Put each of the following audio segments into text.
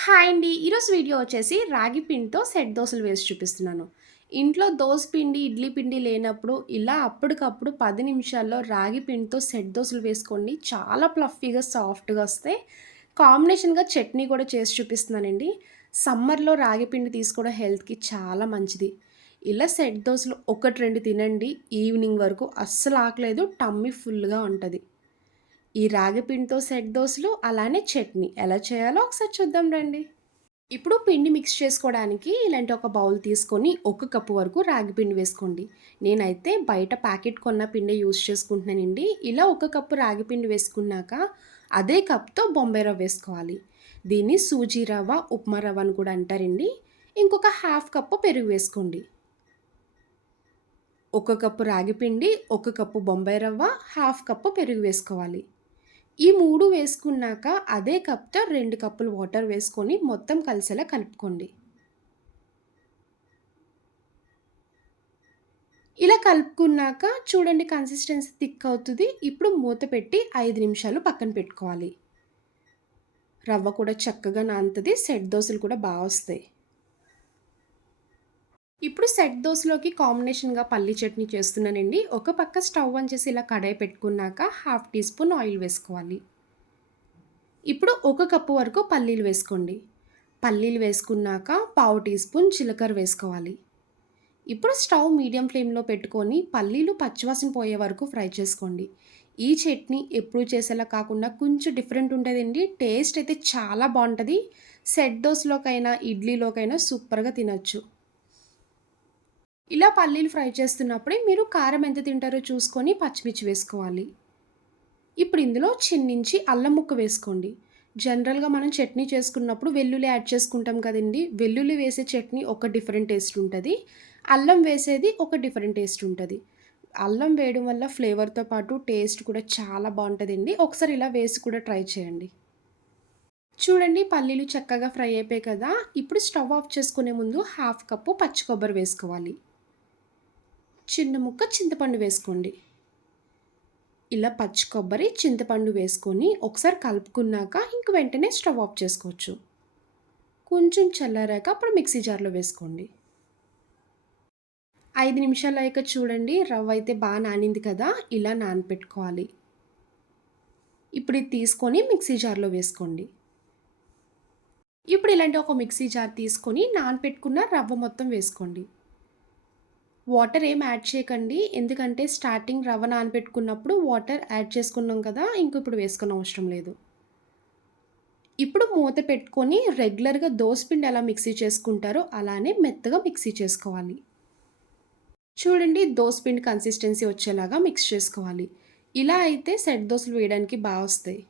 Hi అండి. ఈరోజు video వచ్చేసి రాగి పిండితో సెట్ దోసలు వేసి చూపిస్తున్నాను. ఇంట్లో దోస పిండి, ఇడ్లీ పిండి లేనప్పుడు ఇలా అప్పటికప్పుడు 10 నిమిషాల్లో రాగి పిండితో సెట్ దోసలు వేసుకోండి. చాలా ఫ్లఫీగా, సాఫ్ట్‌గా వస్తాయి. కాంబినేషన్‌గా చట్నీ కూడా చేసి చూపిస్తున్నానండి. సమ్మర్‌లో రాగి పిండి తీసుకోవడం హెల్త్‌కి చాలా మంచిది. ఇలా సెట్ దోసలు 1, 2 తినండి. ఈవినింగ్ వరకు అస్సలు ఆకలేదు. టమ్మీ ఫుల్‌గా ఉంటది. ఈ రాగి పిండితో సెట్ దోసలు, అలానే చట్నీ ఎలా చేయాలో ఒకసారి చూద్దాం రండి. ఇప్పుడు పిండి మిక్స్ చేసుకోవడానికి ఇలాంటి ఒక బౌల్ తీసుకొని 1 కప్పు వరకు రాగి పిండి వేసుకోండి. నేనైతే బయట ప్యాకెట్ కొన్న పిండి యూజ్ చేసుకుంటున్నానండి. ఇలా 1 కప్పు రాగి పిండి వేసుకున్నాక అదే కప్‌తో బొంబాయి రవ్వ వేసుకోవాలి. దీన్ని సూజీ రవ్వ, ఉప్మా రవ్వ అని కూడా అంటారండి. ఇంకొక హాఫ్ కప్పు పెరుగు వేసుకోండి. 1 కప్పు రాగి పిండి, 1 కప్పు బొంబాయి రవ్వ, హాఫ్ కప్పు పెరుగు వేసుకోవాలి. ఈ 3 వేసుకున్నాక అదే కప్‌తో 2 కప్పులు వాటర్ వేసుకొని మొత్తం కలిసేలా కలుపుకోండి. ఇలా కలుపుకున్నాక చూడండి కన్సిస్టెన్సీ థిక్ అవుతది. ఇప్పుడు మూత పెట్టి 5 నిమిషాలు పక్కన పెట్టుకోవాలి. రవ్వ కూడా చక్కగా నానుతది. సెట్ దోసలు కూడా వస్తాయి. ఇప్పుడు సెట్ దోసలోకి కాంబినేషన్‌గా పల్లీ చట్నీ చేస్తున్నానండి. ఒక పక్క స్టవ్ ఆన్ చేసి ఇలా కడాయి పెట్టుకున్నాక హాఫ్ టీ స్పూన్ ఆయిల్ వేసుకోవాలి. ఇప్పుడు 1 కప్పు వరకు పల్లీలు వేసుకోండి. పల్లీలు వేసుకున్నాక పావు టీ స్పూన్ జీలకర్ర వేసుకోవాలి. ఇప్పుడు స్టవ్ మీడియం ఫ్లేమ్‌లో పెట్టుకొని పల్లీలు పచ్చివాసన పోయే వరకు ఫ్రై చేసుకోండి. ఈ చట్నీ ఎప్పుడు చేసేలా కాకుండా కొంచెం డిఫరెంట్ ఉంటదండి. టేస్ట్ అయితే చాలా బావుంటది. సెట్ దోసలోకైనా, ఇడ్లీలోకైనా సూపర్‌గా తినొచ్చు. ఇలా పల్లీలు ఫ్రై చేస్తున్నప్పుడే మీరు కారం ఎంత తింటారో చూసుకొని పచ్చిమిర్చి వేసుకోవాలి. ఇప్పుడు ఇందులో చిన్నించి అల్లం ముక్క వేసుకోండి. జనరల్‌గా మనం చట్నీ చేసుకున్నప్పుడు వెల్లుల్లి యాడ్ చేసుకుంటాం కదండీ! వెల్లుల్లి వేసే చట్నీ ఒక డిఫరెంట్ టేస్ట్ ఉంటది. అల్లం వేసేది ఒక డిఫరెంట్ టేస్ట్ ఉంటది. అల్లం వేయడం వల్ల ఫ్లేవర్‌తో పాటు టేస్ట్ కూడా చాలా బావుంటదండి. ఒకసారి ఇలా వేసి కూడా ట్రై చేయండి. చూడండి పల్లీలు చక్కగా ఫ్రై అయిపోయాయి కదా! ఇప్పుడు స్టవ్ ఆఫ్ చేసుకునే ముందు హాఫ్ కప్పు పచ్చి కొబ్బరి వేసుకోవాలి. చిన్న ముక్క చింతపండు వేసుకోండి. ఇలా పచ్చి కొబ్బరి, చింతపండు వేసుకొని ఒకసారి కలుపుకున్నాక ఇంక వెంటనే స్టవ్ ఆఫ్ చేసుకోవచ్చు. కొంచెం చల్లారాక అప్పుడు మిక్సీ జార్‌లో వేసుకోండి. 5 నిమిషాలయ్యాక చూడండి రవ్వ అయితే నానింది కదా! ఇలా నానపెట్టుకోవాలి. ఇప్పుడు ఇది తీసుకొని మిక్సీ జార్‌లో వేసుకోండి. ఇప్పుడు ఇలాంటి ఒక మిక్సీ జార్ తీసుకొని నానపెట్టుకున్న రవ్వ మొత్తం వేసుకోండి. వాటర్ ఏం యాడ్ చేయకండి. ఎందుకంటే స్టార్టింగ్ రవ్వ నానబెట్టుకున్నప్పుడు వాటర్ యాడ్ చేసుకున్నాం కదా! ఇంక ఇప్పుడు వేసుకోనవసరం లేదు. ఇప్పుడు మూత పెట్టుకొని రెగ్యులర్‌గా దోస పిండి ఎలా మిక్సీ చేసుకుంటారో అలానే మెత్తగా మిక్సీ చేసుకోవాలి. చూడండి దోస పిండి కన్సిస్టెన్సీ వచ్చేలాగా మిక్స్ చేసుకోవాలి. ఇలా అయితే సెట్ దోసలు వేయడానికి వస్తాయి.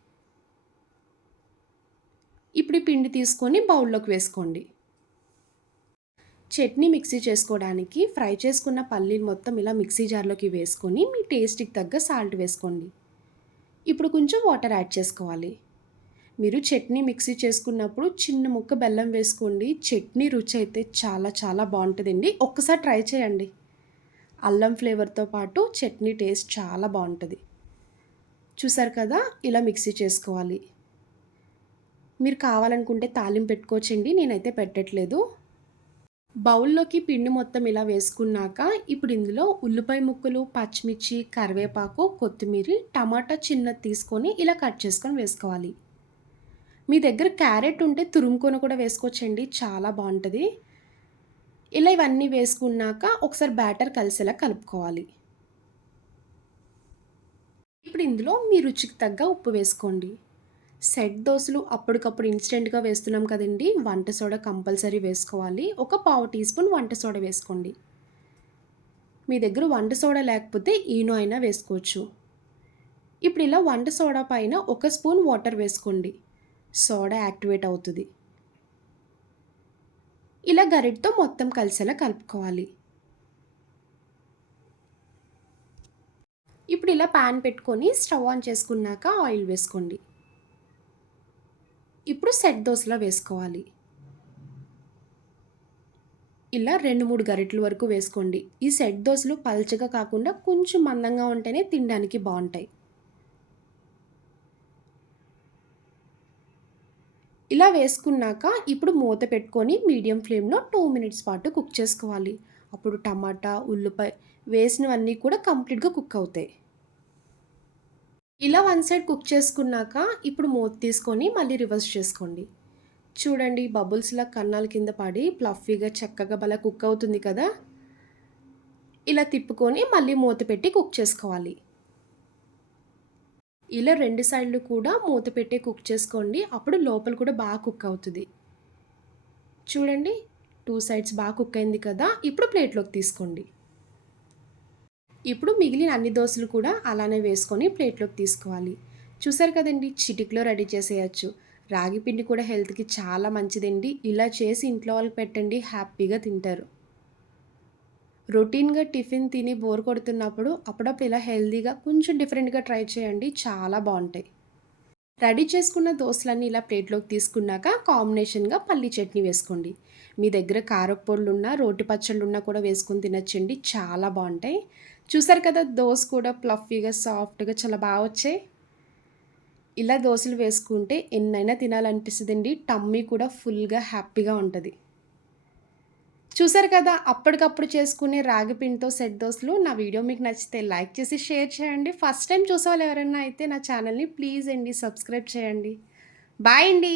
ఇప్పుడు ఈ పిండి తీసుకొని బౌల్‌లోకి వేసుకోండి. చట్నీ మిక్సీ చేసుకోవడానికి ఫ్రై చేసుకున్న పల్లీలు మొత్తం ఇలా మిక్సీ జార్‌లోకి వేసుకొని మీ టేస్ట్‌కి తగ్గ సాల్ట్ వేసుకోండి. ఇప్పుడు కొంచెం వాటర్ యాడ్ చేసుకోవాలి. మీరు చట్నీ మిక్సీ చేసుకున్నప్పుడు చిన్న ముక్క బెల్లం వేసుకోండి. చట్నీ రుచి అయితే చాలా చాలా బావుంటదండి. ఒక్కసారి ట్రై చేయండి. అల్లం ఫ్లేవర్‌తో పాటు చట్నీ టేస్ట్ చాలా బావుంటది. చూసారు కదా! ఇలా మిక్సీ చేసుకోవాలి. మీరు కావాలనుకుంటే తాలింపు పెట్టుకోవచ్చండి. నేనైతే పెట్టట్లేదు. బౌల్‌లోకి పిండి మొత్తం ఇలా వేసుకున్నాక ఇప్పుడు ఇందులో ఉల్లిపాయ ముక్కలు, పచ్చిమిర్చి, కరివేపాకు, కొత్తిమీరి, టమాటా చిన్నది తీసుకొని ఇలా కట్ చేసుకొని వేసుకోవాలి. మీ దగ్గర క్యారెట్ ఉంటే తురుముకొని కూడా వేసుకోవచ్చండి. చాలా బావుంటది. ఇలా ఇవన్నీ వేసుకున్నాక ఒకసారి బ్యాటర్ కలిసేలా కలుపుకోవాలి. ఇప్పుడు ఇందులో మీ రుచికి తగ్గ ఉప్పు వేసుకోండి. సెట్ దోసలు అప్పటికప్పుడు ఇన్‌స్టెంట్‌గా వేస్తున్నాం కదండీ! వంట సోడా కంపల్సరీ వేసుకోవాలి. ఒక పావు టీ స్పూన్ వంట సోడా వేసుకోండి. మీ దగ్గర వంట సోడా లేకపోతే ఈనో అయినా వేసుకోవచ్చు. ఇప్పుడు ఇలా వంట సోడా పైన ఒక స్పూన్ వాటర్ వేసుకోండి. సోడా యాక్టివేట్ అవుతది. ఇలా గరిటెతో మొత్తం కలిసేలా కలుపుకోవాలి. ఇప్పుడు ఇలా పాన్ పెట్టుకొని స్టవ్ ఆన్ చేసుకున్నాక ఆయిల్ వేసుకోండి. ఇప్పుడు సెట్ దోసలా వేసుకోవాలి. ఇలా 2, 3 గరిటెల వరకు వేసుకోండి. ఈ సెట్ దోసలు పల్చగా కాకుండా కొంచెం మందంగా ఉంటేనే తినడానికి బావుంటాయి. ఇలా వేసుకున్నాక ఇప్పుడు మూత పెట్టుకొని మీడియం ఫ్లేమ్‌లో 2 మినిట్స్ పాటు కుక్ చేసుకోవాలి. అప్పుడు టమాటా, ఉల్లిపాయ వేసినవన్నీ కూడా కంప్లీట్‌గా కుక్ అవుతాయి. ఇలా వన్ సైడ్ కుక్ చేసుకున్నాక ఇప్పుడు మూత తీసుకొని మళ్ళీ రివర్స్ చేసుకోండి. చూడండి బబుల్స్‌లా కన్నాల కింద పడి ఫ్లఫీగా చక్కగా భలే కుక్ అవుతుంది కదా! ఇలా తిప్పుకొని మళ్ళీ మూత పెట్టి కుక్ చేసుకోవాలి. ఇలా 2 సైడ్‌లు కూడా మూత పెట్టి కుక్ చేసుకోండి. అప్పుడు లోపల కూడా బాగా కుక్ అవుతది. చూడండి 2 సైడ్స్ బాగా కుక్ అయింది కదా! ఇప్పుడు ప్లేట్‌లోకి తీసుకోండి. ఇప్పుడు మిగిలిన అన్ని దోసలు కూడా అలానే వేసుకొని ప్లేట్‌లోకి తీసుకోవాలి. చూసారు కదండీ! చిటికలో రెడీ చేసేయొచ్చు. రాగి పిండి కూడా హెల్త్‌కి చాలా మంచిదండి. ఇలా చేసి ఇంట్లో వాళ్ళకి పెట్టండి హ్యాపీగా తింటారు. రొటీన్‌గా టిఫిన్ తిని బోర్ కొడుతున్నప్పుడు అప్పుడప్పుడు ఇలా హెల్తీగా కొంచెం డిఫరెంట్‌గా ట్రై చేయండి. చాలా బావుంటాయి. రెడీ చేసుకున్న దోసలన్నీ ఇలా ప్లేట్‌లోకి తీసుకున్నాక కాంబినేషన్‌గా పల్లీ చట్నీ వేసుకోండి. మీ దగ్గర కారప్పొడులున్నా, రోటి పచ్చళ్ళున్నా కూడా వేసుకొని తినొచ్చండి. చాలా బావుంటాయి. చూసారు కదా! దోస కూడా ఫ్లఫీగా, సాఫ్ట్‌గా చాలా వచ్చాయి. ఇలా దోసలు వేసుకుంటే ఎన్నైనా తినాలనిపిస్తదండి. టమ్మీ కూడా ఫుల్‌గా హ్యాపీగా ఉంటది. చూసారు కదా! అప్పటికప్పుడు చేసుకునే రాగి పిండితో సెట్ దోసలు. నా వీడియో మీకు నచ్చితే లైక్ చేసి, షేర్ చేయండి. ఫస్ట్ టైమ్ చూసేవాళ్ళు ఎవరైనా అయితే నా ఛానల్‌ని ప్లీజ్ అండి సబ్స్క్రైబ్ చేయండి. బాయ్ అండి.